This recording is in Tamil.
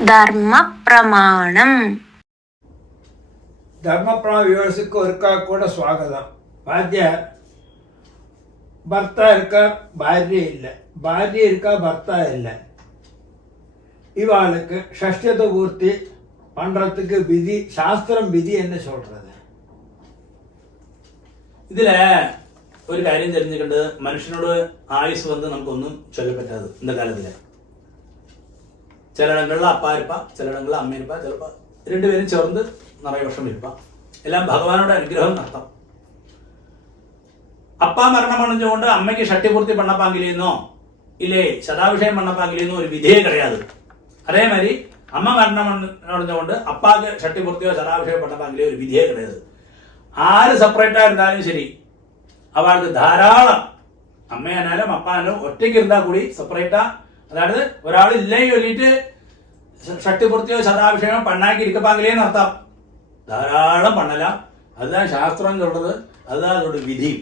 ധർമ്മ പ്രമാണം. ധർമ്മപ്രമാണ വ്യൂവേഴ്ஸுக்கு ஒருக்கா கூட ஸ்வாகதம். வாத்தியார் பர்த்தா இருக்கா பாரியை இல்லை, பாரியை இருக்கா பர்த்தா இல்லை. இவாளுக்கு ஷஷ்டியத்தை பூர்த்தி பண்றதுக்கு விதி சாஸ்திரம் விதி என்ன சொல்றது? ഇതില് ഒരു കാര്യം தெரிஞ்சுക്കേണ്ടത്, മനുഷ്യനോട് ആയുസ് വന്ന് നമുക്കൊന്നും ചൊല്ലപ്പറ്റാതെ இந்த കാലത്തില്. ചിലയിടങ്ങളിൽ അപ്പ ഇരുപ്പ, ചിലയിടങ്ങളിൽ അമ്മ ഇരുപ്പ, ചിലപ്പോൾ രണ്ടുപേരും ചേർന്ന് നിറയെ വർഷം ഇരുപ്പ. എല്ലാം ഭഗവാനോട് അനുഗ്രഹം നടത്താം. அப்பா மரணம் அடைஞ்சவொண்டு அம்மைக்கு ஷட்டிபூர்த்தி பண்ணப்பாங்கிலேனோ இல்லை சதாபிஷேகம் பண்ணப்பாங்கிலேனோ ஒரு விதியே கிடையாது. அதே மாதிரி அம்மா மரணம் அடைஞ்சவொண்டு அப்பாவுக்கு ஷட்டிபூர்த்தியோ சதாபிஷேகம் பண்ணப்பாங்கிலேயோ ஒரு விதியே கிடையாது. ആര് സെപ്പറേറ്റ് ആയിരുന്നാലും ശരി, അവൾക്ക് ധാരാളം അമ്മയാനാലും അപ്പാനാലും ഒറ്റയ്ക്ക് ഇരുന്നാൽ കൂടി സെപ്പറേറ്റാ. അതായത് ഒരാൾ ഇല്ലേ ചൊല്ലിയിട്ട് ഷട്ടിപൂർത്തിയോ ശതാഭിഷേകം പണ്ണാക്കി ഇരിക്കപ്പാങ്കിലേ നടത്താം. ധാരാളം പണ്ണലാം. அதுதான் சாஸ்திரம் சொல்றது, அதுதான் அதோட விதி.